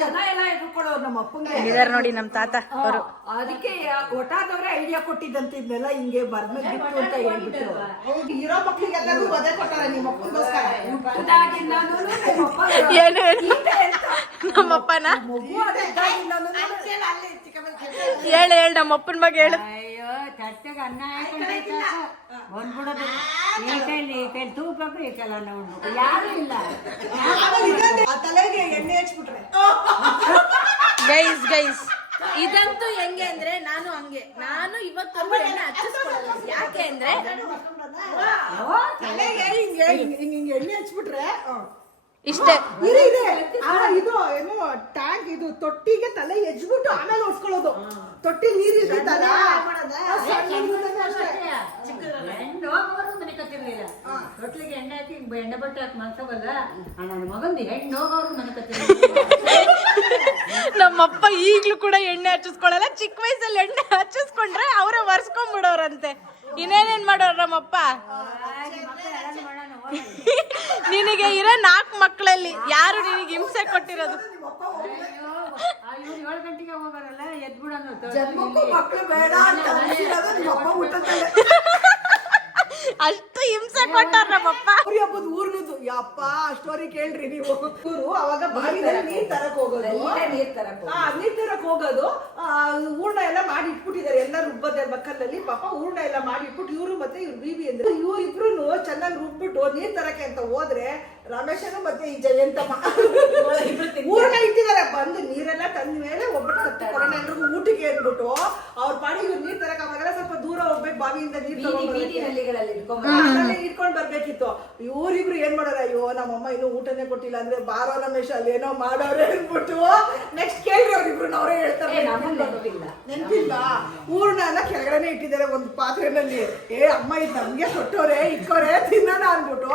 ಜನ ಎಲ್ಲ ಎದುರ್ಕೊಳ್ಳೋರು ನಮ್ಮ ಅಪ್ಪಂಗೆ ನೋಡಿ ನಮ್ ತಾತ ಅವರು ಅದಕ್ಕೆ ಒಟ್ಟಾದವ್ರೆ ಐಡಿಯಾ ಕೊಟ್ಟಿದ್ದಂತ ಇದನ್ನೆಲ್ಲ ಹಿಂಗೆ ಬರ್ಮೇಲೆ ಬಿಟ್ಟು ಅಂತ ಹೇಳ್ಬಿಟ್ಟು ಇರೋ ಮಕ್ಳಿಗೆಲ್ಲರೂ ಒದೆ ಕೊಟ್ಟಾರೆ ನಿಮ್ಮ ಅಪ್ಪನಿಗೋಸ್ಕರ ಏನು ನಮ್ಮಪ್ಪನ ಹೇಳು ನಮ್ಮ ಅಪ್ಪನ ಬಗ್ಗೆ ಹೇಳು ಅಯ್ಯೋ ತಟ್ಟೆಗೆ ಅನ್ನ ಹಾಕೊಂಡು ಬಂದ್ಬಿಡೋದು ಈ ಕೈಲಿ ತೂಬೇಕು ಈ ಕೈಲಿ ಅನ್ನ ಉಣ್ಬೇಕು ಯಾರು ಇಲ್ಲ ತಲೆಗೆ ಎಣ್ಣೆ ಹಚ್ಬಿಟ್ರೆ ಗೈಸ್ ಇದಂತೂ ಹೆಂಗೆ ಅಂದ್ರೆ ನಾನು ಇವತ್ತು ಎಣ್ಣೆ ಹಚ್ಚಿಸ್ಕೊಳ್ಳಲ್ಲ ಯಾಕೆ ಅಂದ್ರೆ ತಲೆಗೆ ಹಿಂಗೆ ಎಣ್ಣೆ ಹಚ್ಬಿಟ್ರೆ ಇಷ್ಟೇ ಇದು ಏನು ಟ್ಯಾಂಕ್ ಇದು ತೊಟ್ಟಿಗೆ ತಲೆ ಎಜ್ಬಿಟ್ಟು ಆಮೇಲೆ ಒಡ್ಸ್ಕೊಳ್ಳೋದು ತೊಟ್ಟಿ ನೀರು ಇರ್ತೈತಲ್ಲ ಹೆಣ್ಣು ಹೋಗೋರು ಮನೆ ಕತ್ತಿರ್ಲಿಲ್ಲ ತೊಟ್ಲಿಗೆ ಎಣ್ಣೆ ಹಾಕಿ ಎಣ್ಣೆ ಬಟ್ಟೆ ಹಾಕಿ ಮಾಡ್ಕೋಬಲ್ಲ ನನ್ನ ಮಗಂದು ಹೆಣ್ಣು ಹೋಗೋರು ಮನೆ ಕತ್ತಿರ್ಲಿಲ್ಲ ನಮ್ಮಪ್ಪ ಈಗ್ಲೂ ಕೂಡ ಎಣ್ಣೆ ಹಚ್ಚಿಸ್ಕೊಳ್ಳಲ್ಲ ಚಿಕ್ಕ ವಯಸ್ಸಲ್ಲಿ ಎಣ್ಣೆ ಹಚ್ಚಿಸ್ಕೊಂಡ್ರೆ ಅವರೇ ಒರ್ಸ್ಕೊಂಡ್ಬಿಡೋರಂತೆ ಇನ್ನೇನೇನ್ ಮಾಡೋರು ನಮ್ಮಪ್ಪ ನಿನಗೆ ಇರೋ 4 ಮಕ್ಕಳಲ್ಲಿ ಯಾರು ನಿನಗೆ ಹಿಂಸೆ ಕೊಟ್ಟಿರೋದು ಇವ್ರು 7 ಗಂಟೆಗೆ ಹೋಗೋರಲ್ಲ ಎದ್ಬಿಡೋಣ ಮಕ್ಕಳು ಬೇಡ ಅಂತ ಅಷ್ಟು ಹಿಂಸೆ ಕೊಟ್ಟಾರ ನಮ್ಮಪ್ಪ ಹಬ್ಬದ ಊರ್ನದು ಯಪ್ಪ ಸ್ಟೋರಿ ಕೇಳ್ರಿ ನೀವು ಊರು ಅವಾಗ ಬಾವಿನಲ್ಲಿ ನೀರ್ ತರಕ್ ಹೋಗೋದು ನೀರ್ ತರಕ್ ಹೋಗೋದು ಹೂರ್ಣ ಎಲ್ಲ ಮಾಡಿ ಇಟ್ಬಿಟ್ಟಿದ್ದಾರೆ ಎಲ್ಲ ರುಬ್ಬದೆ ಬಕ್ಕಲ್ಲಿ ಪಾಪ ಹೂರ್ಣ ಎಲ್ಲ ಮಾಡಿ ಇಟ್ಬಿಟ್ಟು ಇವ್ರು ಮತ್ತೆ ಇವ್ರು ಬೀಬಿ ಅಂದ್ರೆ ಇವ್ರಿಬ್ರು ಚೆನ್ನಾಗಿ ರುಬ್ಬಿಟ್ಟು ನೀರ್ ತರಕ್ಕೆ ಅಂತ ಹೋದ್ರೆ ರಮೇಶನು ಮತ್ತೆ ಈ ಜಯಂತಮ್ಮ ಹೂರ್ಣ ಇಟ್ಟಿದ್ದಾರೆ ಬಂದು ನೀರೆಲ್ಲ ತಂದ ಮೇಲೆ ಒಬ್ಬಟ್ಟು ಕತ್ತಿಕೊಡೋಣ ಎಲ್ರಿಗೂ ಊಟಕ್ಕೆ ಅಂದ್ಬಿಟ್ಟು ಅವ್ರ ಪಾಡಿ ಇವ್ರು ನೀರ್ ತರಕ್ ಅವಾಗೆಲ್ಲ ಸ್ವಲ್ಪ ದೂರ ಹೋಗ್ಬೇಕು ಬಾವಿಯಿಂದ ನೀರ್ ಇಟ್ಕೊಂಡ್ ಬರ್ಬೇಕಿತ್ತು ಇವ್ರಿಬ್ರು ಏನ್ ಮಾಡೋರು ಅನ್ಕೊಂತಾರೆ ಅಯ್ಯೋ ನಮ್ಮಮ್ಮ ಇನ್ನೂ ಊಟನೇ ಕೊಟ್ಟಿಲ್ಲ ಅಂದ್ರೆ ಬಾರೋ ರಮೇಶ್ ಅಲ್ಲಿ ಏನೋ ಮಾಡೋರೆ ಅನ್ಬಿಟ್ಟು ನೆಕ್ಸ್ಟ್ ಕೇಳ್ರಿ ಅವ್ರಿಬ್ರು ಅವರೇ ಹೇಳ್ತಾರೆ ನೆನಪಿಲ್ಲ ಹೂರ್ಣನ ಕೆಳಗಡೆನೆ ಇಟ್ಟಿದ್ದಾರೆ ಒಂದು ಪಾತ್ರೆನಲ್ಲಿ ಅಮ್ಮ ಇದು ನಮ್ಗೆ ಕೊಟ್ಟೋರೆ ಇಕ್ಕೋರೆ ತಿನ್ನೋಣ ಅನ್ಬಿಟ್ಟು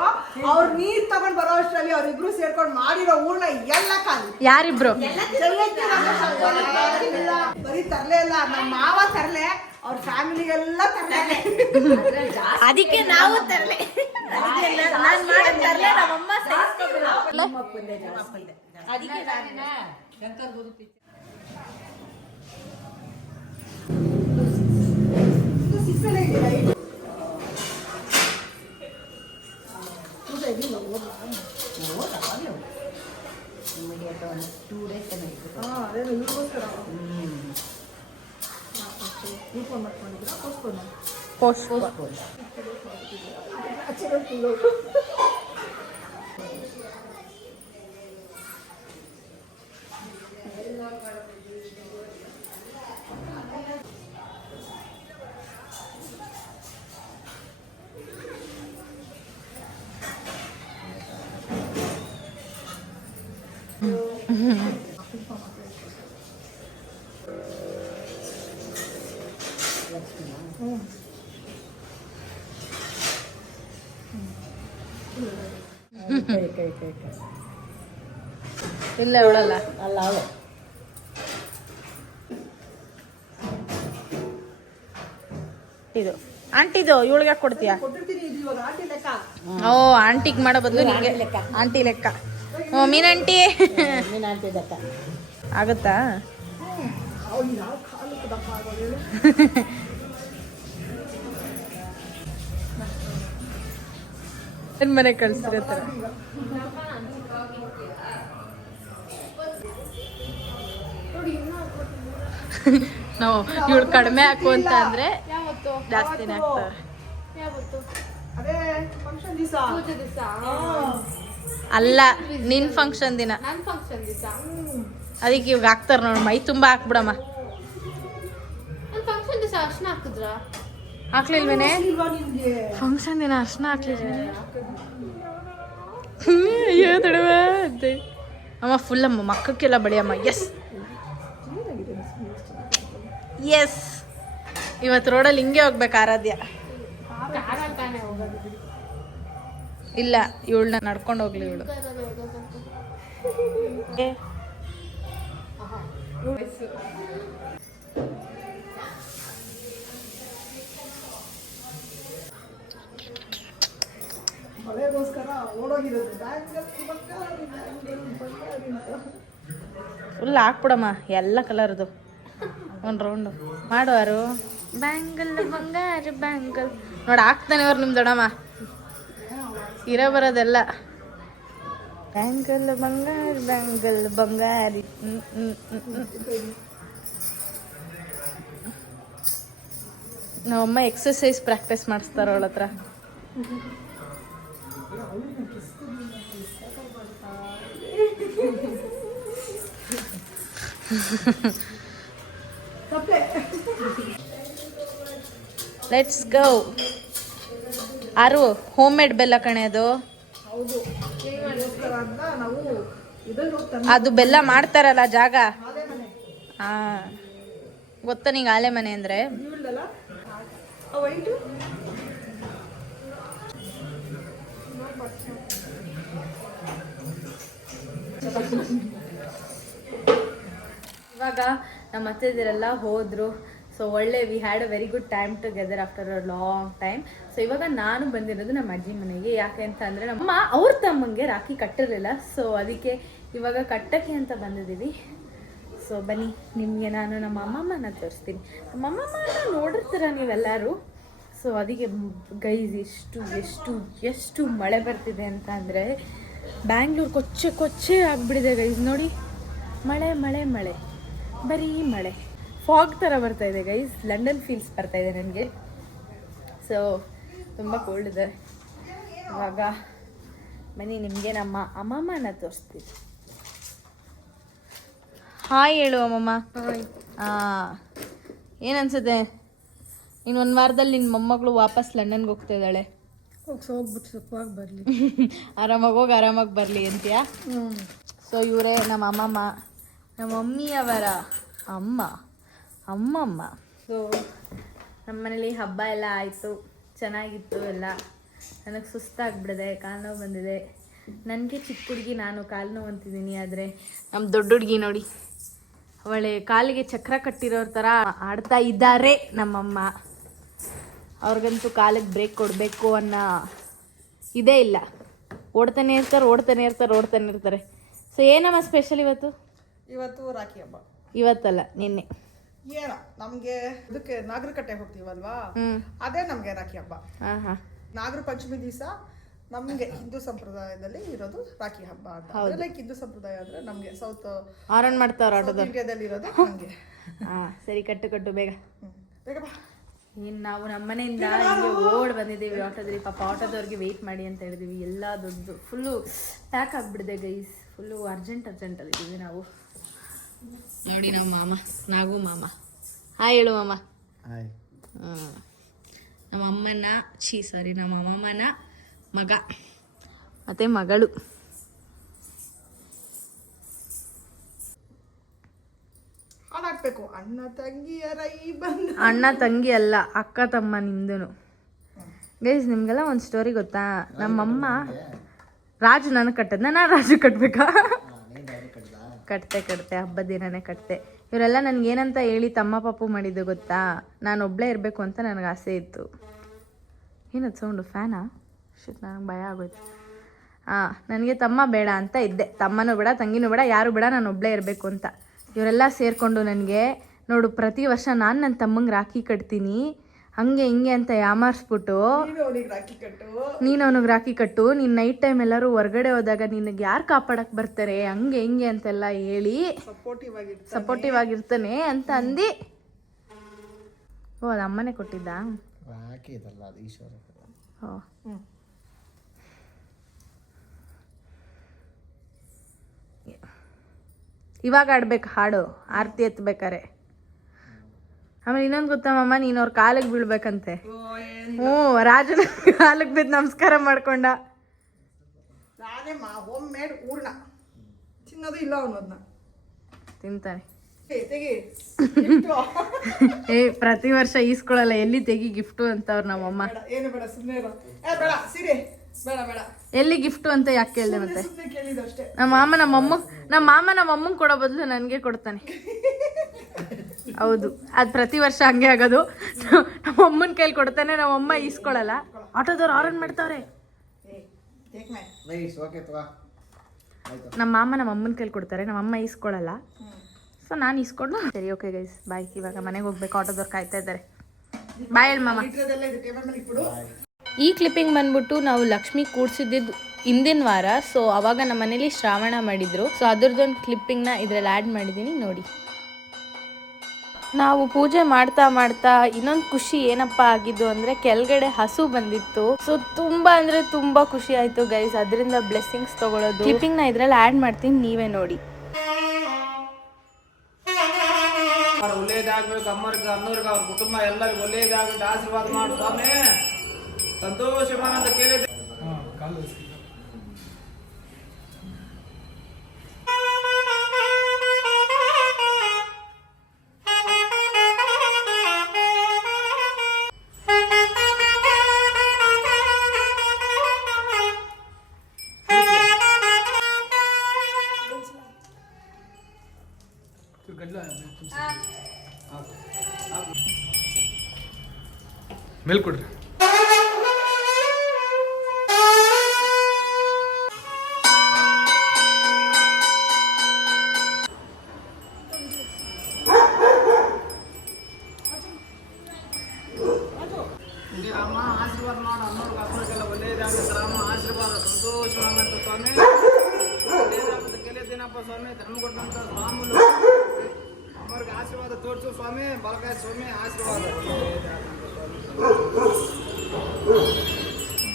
ಅವ್ರು ನೀರ್ ತಗೊಂಡ್ ಬರೋ ಅಷ್ಟರಲ್ಲಿ ಅವ್ರಿಬ್ರು ಸೇರ್ಕೊಂಡು ಮಾಡಿರೋ ಹೂರ್ಣ ಎಲ್ಲ ಖಾಲಿ. ಯಾರಿಬ್ರು? ಬರೀ ತರ್ಲೇ ಇಲ್ಲ, ನಮ್ಮ ಮಾವ ತರ್ಲೆ, ಅವ್ರ ಫ್ಯಾಮಿಲಿಗೆಲ್ಲ ತರ್ಲೆ. ಅದಕ್ಕೆ ನಾವು ತರಲೆ, ನಾನ್ ಮಾಡೋ ತರಲೆ ನಮ್ಮಮ್ಮ ಇಲ್ಲ ಅವಳಲ್ಲ ಅಲ್ಲ ಅವಳು ಇದು ಆಂಟಿದು ಇವಳಿಗೆ ಕೊಡ್ತೀಯಾ? ಕೊಟ್ಟಿರ್ತೀನಿ ಇದು ಇವಾಗ ಆಂಟಿ ಲೆಕ್ಕ. ಓ ಆಂಟಿಗ್ ಮಾಡೋ ಬದಲು ನಿಂಗೆ ಆಂಟಿ ಲೆಕ್ಕ. ಓ ಮೀನಂಟಿ ಮೀನಂಟಿದಕ್ಕ ಆಗುತ್ತಾ? ಏನ್ ಮನೆ ಕಳ್ಸಿರತ್ತಾರ? ನಾವು ಇವಳು ಕಡಿಮೆ ಹಾಕು ಅಂತ ಅಂದ್ರೆ ಜಾಸ್ತಿನೇ ಹಾಕ್ತಾರೆ. ಅದೇ ಫಂಕ್ಷನ್ ದಿವಸ ಅಲ್ಲ, ನಿನ್ ಫಂಕ್ಷನ್ ದಿನ. ಅದಕ್ಕೆ ಇವಾಗ ಹಾಕ್ತಾರ ನೋಡ್, ಮೈ ತುಂಬಾ ಹಾಕ್ಬಿಡಮ್ಮ. ಹಾಕ್ಲಿಲ್ವೇನೆ ಫಂಕ್ಷನ್ ದಿನ? ಅರ್ಶನ ಹಾಕ್ಲಿಲ್ವೇನೆ? ಅಯ್ಯೋ ತಡವ ಅಂತೆ ಅಮ್ಮ. ಫುಲ್ ಅಮ್ಮ ಮಕ್ಕಕ್ಕೆಲ್ಲ ಬಳಿಯಮ್ಮ. ಎಸ್ ಎಸ್, ಇವತ್ತು ರೋಡಲ್ಲಿ ಹಿಂಗೆ ಹೋಗ್ಬೇಕು ಆರಾಧ್ಯ. ಇಲ್ಲ, ಇವಳನ್ನ ನಡ್ಕೊಂಡು ಹೋಗ್ಲಿ ಇವಳು. ಮಳೆಗೋಸ್ಕರ ಓಡೋಗಿರೋದು ಫುಲ್ ಹಾಕ್ಬಿಡಮ್ಮ ಎಲ್ಲ ಕಲರ್ದು ಒಂದು ರೌಂಡು ಮಾಡುವಾರು. ಬ್ಯಾಂಗಲ್ ಬಂಗಾರ ಬ್ಯಾಂಗಲ್ ನೋಡಿ ಹಾಕ್ತಾನೆ ಅವ್ರು ನಿಮ್ಮ ದೊಡ್ಡಮ್ಮ. ಇರೋ ಬರೋದೆಲ್ಲ ಬ್ಯಾಂಗಲ್ ಬಂಗಾರ ಬ್ಯಾಂಗಲ್ ಬಂಗಾರಿ. ನಮ್ಮಮ್ಮ ಎಕ್ಸರ್ಸೈಸ್ ಪ್ರಾಕ್ಟೀಸ್ ಮಾಡಿಸ್ತಾರ ಅವಳ ಹತ್ರ. Let's go. ಆರು ಹೋಮ್ ಮೇಡ್ ಬೆಲ್ಲ ಕಣೆ ಅದು. ಅದು ಬೆಲ್ಲ ಮಾಡ್ತಾರಲ್ಲ ಜಾಗ. ಹಾ ಗೊತ್ತಾ ನಿಂಗೆ ಆಲೆ ಮನೆ ಅಂದ್ರೆ? ಇವಾಗ ನಮ್ಮ ಅತ್ತೆದಿರೆಲ್ಲ ಹೋದ್ರು. ಸೊ ಒಳ್ಳೆ we had a very good time together after a long time. So ಇವಾಗ ನಾನು ಬಂದಿರೋದು ನಮ್ಮ ಅಜ್ಜಿ ಮನೆಗೆ. ಯಾಕೆ ಅಂತ ಅಂದರೆ ನಮ್ಮ ಅವ್ರ ತಮ್ಮಂಗೆ ರಾಖಿ ಕಟ್ಟಿರಲಿಲ್ಲ. ಸೊ ಅದಕ್ಕೆ ಇವಾಗ ಕಟ್ಟಕ್ಕೆ ಅಂತ ಬಂದಿದ್ದೀವಿ. ಸೊ ಬನ್ನಿ, ನಿಮಗೆ ನಾನು ನಮ್ಮ ಅಮ್ಮಮ್ಮನ ತೋರಿಸ್ತೀನಿ. ನಮ್ಮ ಅಮ್ಮಮ್ಮನ ನೋಡಿರ್ತೀರ ನೀವೆಲ್ಲರೂ. ಸೊ ಅದಕ್ಕೆ ಗೈಸ್ ಎಷ್ಟು ಮಳೆ ಬರ್ತಿದೆ ಅಂತ ಅಂದರೆ ಬ್ಯಾಂಗ್ಳೂರು ಕೊಚ್ಚೆ ಆಗಿಬಿಟ್ಟಿದೆ ಗೈಸ್. ನೋಡಿ, ಮಳೆ ಮಳೆ ಮಳೆ, ಬರೀ ಮಳೆ. ಫಾಗ್ ಥರ ಬರ್ತಾ ಇದೆ ಗೈಸ್. ಲಂಡನ್ ಫೀಲ್ಸ್ ಬರ್ತಾ ಇದೆ ನನಗೆ. ಸೊ ತುಂಬ ಕೋಲ್ಡ್ ಇದೆ. ಇವಾಗ ಬನ್ನಿ, ನಿಮಗೆ ನಮ್ಮ ಅಮ್ಮಮ್ಮನ ತೋರಿಸ್ತೀನಿ. ಹಾಯ್ ಹೇಳು ಅಮ್ಮಮ್ಮ. ಏನು ಅನ್ಸುತ್ತೆ? ಇನ್ನೊಂದು ವಾರದಲ್ಲಿ ನಿನ್ನ ಮೊಮ್ಮಗಳು ವಾಪಸ್ ಲಂಡನ್ಗೆ ಹೋಗ್ತಾ ಇದ್ದಾಳೆ. ಹೋಗ್ಬಿಟ್ಟು ಸುಖವಾಗಿ ಬರಲಿ. ಆರಾಮಾಗಿ ಹೋಗಿ ಆರಾಮಾಗಿ ಬರಲಿ ಅಂತೀಯ. ಸೊ ಇವರೇ ನಮ್ಮ ಅಮ್ಮಮ್ಮ, ನಮ್ಮ ಮಮ್ಮಿಯವರ ಅಮ್ಮಮ್ಮ. ಸೊ ನಮ್ಮ ಮನೇಲಿ ಹಬ್ಬ ಎಲ್ಲ ಆಯಿತು, ಚೆನ್ನಾಗಿತ್ತು ಎಲ್ಲ. ನನಗೆ ಸುಸ್ತಾಗ್ಬಿಡಿದೆ, ಕಾಲು ನೋವು ಬಂದಿದೆ. ನನಗೆ ಚಿಕ್ಕ ಹುಡುಗಿ, ನಾನು ಕಾಲು ನೋವು ಅಂತಿದ್ದೀನಿ. ಆದರೆ ನಮ್ಮ ದೊಡ್ಡ ಹುಡುಗಿ ನೋಡಿ, ಅವಳೆ ಕಾಲಿಗೆ ಚಕ್ರ ಕಟ್ಟಿರೋರ ಥರ ಆಡ್ತಾ ಇದ್ದಾರೆ ನಮ್ಮಮ್ಮ. ಅವ್ರಿಗಂತೂ ಕಾಲಿಗೆ ಬ್ರೇಕ್ ಕೊಡಬೇಕು ಅನ್ನೋ ಇದೇ ಇಲ್ಲ. ಓಡ್ತಾನೆ ಇರ್ತಾರೆ. ಸೊ ಏನಮ್ಮ ಸ್ಪೆಷಲ್ ಇವತ್ತು? ಇವತ್ತು ರಾಖಿ ಹಬ್ಬ. ಇವತ್ತಲ್ಲ, ನಿನ್ನೆ. ಏನೋ ನಮ್ಗೆ ಇದಕ್ಕೆ ನಾಗರಕಟ್ಟೆ ಹೋಗ್ತೀವಲ್ವಾ, ಅದೇ ನಮ್ಗೆ ರಾಖಿ ಹಬ್ಬ. ನಾಗರ ಪಂಚಮಿ ದಿವಸ ನಮ್ಗೆ ಹಿಂದೂ ಸಂಪ್ರದಾಯದಲ್ಲಿ ಇರೋದು ರಾಖಿ ಹಬ್ಬ ಅಂತ. ಲೈಕ್ ಹಿಂದೂ ಸಂಪ್ರದಾಯ ಅಂದ್ರೆ ನಮ್ಗೆ ಸೌತ್ ಆರನ್ ಮಾಡ್ತಾರ ಇಂಡಿಯಾದಲ್ಲಿ ಇರೋದು ಹಂಗೆ. ಸರಿ, ಕಟ್ಟು ಬೇಗ. ಬೇಗ ಬಾ. ಇನ್ನು ನಾವು ನಮ್ಮ ಮನೆಯಿಂದ ಹಿಂಗೆ ಓಡ್ ಬಂದಿದ್ದೀವಿ ಆಟೋದ್ರಿ. ಪಾಪ ಆಟೋದವ್ರಿಗೆ ವೆಯ್ಟ್ ಮಾಡಿ ಅಂತ ಹೇಳಿದೀವಿ. ಎಲ್ಲ ದೊಡ್ಡ ಫುಲ್ಲು ಪ್ಯಾಕ್ ಆಗಿಬಿಡಿದೆ ಗೈಸ್. ಫುಲ್ಲು ಅರ್ಜೆಂಟಲ್ಲಿ ಇದ್ದೀವಿ ನಾವು. ನೋಡಿ ನಮ್ಮ ಮಾಮ, ನಾಗು ಮಾಮ. ಹಾಯ್ ಹೇಳು ಮಾಮ. ನಮ್ಮ ಅಮ್ಮಮ್ಮನ ಮಗ ಮತ್ತೆ ಮಗಳು. ಹಾಡಾಕ್ಬೇಕು. ಅಣ್ಣ ತಂಗಿಯರ ಈ ಬಂದ. ಅಣ್ಣ ತಂಗಿ ಅಲ್ಲ, ಅಕ್ಕ ತಮ್ಮ ನಿಮ್ದು. ಗೈಸ್ ನಿಮ್ಗೆಲ್ಲ ಒಂದು ಸ್ಟೋರಿ ಗೊತ್ತಾ? ನಮ್ಮಮ್ಮ ರಾಜು ನನಗೆ ಕಟ್ಟದ್ನ, ನಾನು ರಾಜು ಕಟ್ಬೇಕಾ? ಕಟ್ತೆ ಹಬ್ಬದ ದಿನನೇ ಕಟ್ತೆ. ಇವರೆಲ್ಲ ನನಗೇನಂತ ಹೇಳಿ ತಮ್ಮ ಪಪ್ಪು ಮಾಡಿದ್ದು ಗೊತ್ತಾ? ನಾನು ಒಬ್ಬಳೇ ಇರಬೇಕು ಅಂತ ನನಗೆ ಆಸೆ ಇತ್ತು. ಏನದು ಸೌಂಡು? ಫ್ಯಾನಾ? ನನಗೆ ಭಯ ಆಗೋಯ್ತು. ನನಗೆ ತಮ್ಮ ಬೇಡ ಅಂತ ಇದ್ದೆ. ತಮ್ಮನೂ ಬೇಡ, ತಂಗಿನೂ ಬೇಡ, ಯಾರು ಬೇಡ, ನಾನು ಒಬ್ಬಳೇ ಇರಬೇಕು ಅಂತ. ಇವರೆಲ್ಲ ಸೇರಿಕೊಂಡು ನನಗೆ ನೋಡು, ಪ್ರತಿ ವರ್ಷ ನಾನು ನನ್ನ ತಮ್ಮಂಗೆ ರಾಖಿ ಕಟ್ತೀನಿ, ಹಂಗೆ ಹಿಂಗೆ ಅಂತ ಯಾಮಾರಿಸ್ಬಿಟ್ಟು, ನೀನು ಅವನಿಗೆ ರಾಖಿ ಕಟ್ಟು, ನೀನು ನೈಟ್ ಟೈಮ್ ಎಲ್ಲರೂ ಹೊರಗಡೆ ಹೋದಾಗ ನಿನಗೆ ಯಾರು ಕಾಪಾಡಕ್ಕೆ ಬರ್ತಾರೆ, ಹಂಗೆ ಹಿಂಗೆ ಅಂತೆಲ್ಲ ಹೇಳಿ ಸಪೋರ್ಟಿವ್ ಆಗಿರ್ತಾನೆ ಅಂತ ಅಂದು. ಓ, ಅದು ಅಮ್ಮನೇ ಕೊಟ್ಟಿದ್ದ? ಓ, ಇವಾಗ ಆಡ್ಬೇಕು ಹಾಡು, ಆರತಿ ಎತ್ಬೇಕಾರೆ. ಆಮೇಲೆ ಇನ್ನೊಂದು ಗೊತ್ತಮ್ಮಮ್ಮ, ನೀನು ಅವ್ರ ಕಾಲಿಗೆ ಬೀಳ್ಬೇಕಂತೆ. ರಾಜನ ಕಾಲಿಗೆ ಬಿದ್ದು ನಮಸ್ಕಾರ ಮಾಡ್ಕೊಂಡ. ನಾನೇ ಹೋಮ್ ಮೇಡ್ ಊರ್ಣ ತಿನ್ನೋದು ಇಲ್ಲ ಅನ್ನೋದನ್ನ ತಿಂತಾನೆ. ತೆಗಿ ಪ್ರತಿ ವರ್ಷ ಈಸ್ಕೊಳಲ್ಲ, ಎಲ್ಲಿ ತೆಗಿ ಗಿಫ್ಟು ಅಂತವ್ರು ನಮ್ಮಮ್ಮ. ಏನು ಬೇಡ, ಸುಮ್ಮನೆ ಬೇಡ ಸೀರೆ ಬೇಡ. ಎಲ್ಲಿ ಗಿಫ್ಟು ಅಂತ ಯಾಕೆ ಕೇಳಿದೆ ಮತ್ತೆ? ಕೇಳಿದ್ದು ಅಷ್ಟೇ. ನಮ್ಮ ಮಾಮ ನಮ್ಮ ಅಮ್ಮಂಗೆ ಕೊಡೋ ಬದಲು ನನಗೆ ಕೊಡ್ತಾನೆ. ಹೌದು, ಅದು ಪ್ರತಿ ವರ್ಷ ಹಂಗೆ ಆಗೋದು. ನಮ್ಮ ಅಮ್ಮನ ಕೈಲಿ ಕೊಡ್ತಾನೆ, ನಮ್ಮ ಅಮ್ಮ ಈಸ್ಕೊಳಲ್ಲ. ಆಟೋದವ್ರು ಆರನ್ ಮಾಡ್ತಾವ್ರೆ. ನಮ್ಮ ಮಾಮ ನಮ್ಮ ಅಮ್ಮನ ಕೈಲಿ ಕೊಡ್ತಾರೆ, ನಮ್ಮ ಅಮ್ಮ ಈಸ್ಕೊಳಲ್ಲ. ಸೊ ನಾನು ಈಸ್ಕೊಂಡು ಸರಿ. ಓಕೆ ಗೈಸ್, ಬಾಯ್. ಇವಾಗ ಮನೆಗೆ ಹೋಗ್ಬೇಕು, ಆಟೋದವ್ರು ಕಾಯ್ತಾ ಇದ್ದಾರೆ. ಬಾಯ್ ಹೇಳಿ ಮಾಮ. ಈ ಕ್ಲಿಪ್ಪಿಂಗ್ ಬಂದ್ಬಿಟ್ಟು ನಾವು ಲಕ್ಷ್ಮಿ ಕೂಡ್ಸಿದ್ದು ಹಿಂದಿನ ವಾರ. ಸೊ ಅವಾಗ ನಮ್ಮ ಮನೇಲಿ ಶ್ರಾವಣ ಮಾಡಿದ್ರು. ಸೊ ಅದ್ರದ್ದೊಂದು ಕ್ಲಿಪ್ಪಿಂಗ್ನ ಇದ್ರಲ್ಲಿ ಆ್ಯಡ್ ಮಾಡಿದ್ದೀನಿ ನೋಡಿ. ನಾವು ಪೂಜೆ ಮಾಡ್ತಾ ಇನ್ನೊಂದು ಖುಷಿ ಏನಪ್ಪ ಆಗಿದ್ದು ಅಂದರೆ ಕೆಳಗಡೆ ಹಸು ಬಂದಿತ್ತು. ಸೊ ತುಂಬಾ ಅಂದರೆ ತುಂಬ ಖುಷಿ ಆಯಿತು ಗೈಸ್. ಅದರಿಂದ ಬ್ಲೆಸ್ಸಿಂಗ್ಸ್ ತೊಗೊಳೋದು ಕ್ಲಿಪ್ಪಿಂಗ್ನ ಇದ್ರಲ್ಲಿ ಆ್ಯಡ್ ಮಾಡ್ತೀನಿ, ನೀವೇ ನೋಡಿ. ಒಳ್ಳೇದಾಗ್ಬೇಕು, ಅಮ್ಮವ್ರಿಗೆ ಅವ್ರ ಕುಟುಂಬ ಎಲ್ಲರಿಗೂ ಒಳ್ಳೇದಾಗ್ಬಿಟ್ಟು ಆಶೀರ್ವಾದ ಮಾಡು ಸ್ವಾಮಿ. ಸಂತೋಷವಾನಂದ ಕೇಳಿದೆ. ಮೇಲ್ಕೊಡ್ರಿ. ರಾಮ ಆಶೀರ್ವಾದ ಮಾಡು, ಅಮ್ಮವ್ರಿಗೆ ಅಪ್ಪರಿಗೆಲ್ಲ ಒಳ್ಳೇದಾಗುತ್ತೆ ರಾಮ ಆಶೀರ್ವಾದ. ಸಂತೋಷವಾಗಂತ ಸ್ವಾಮಿ, ಒಳ್ಳೇದಾಗುತ್ತೆ. ಕೆಲವು ದಿನಪ್ಪ ಸ್ವಾಮಿ ಧರ್ಮ ಕೊಟ್ಟಂತ ಸ್ವಾಮುಲು ಅಮ್ಮವ್ರಿಗೆ ಆಶೀರ್ವಾದ ತೋರಿಸು ಸ್ವಾಮಿ. ಬಲಕಾಯ ಸ್ವಾಮಿ ಆಶೀರ್ವಾದ.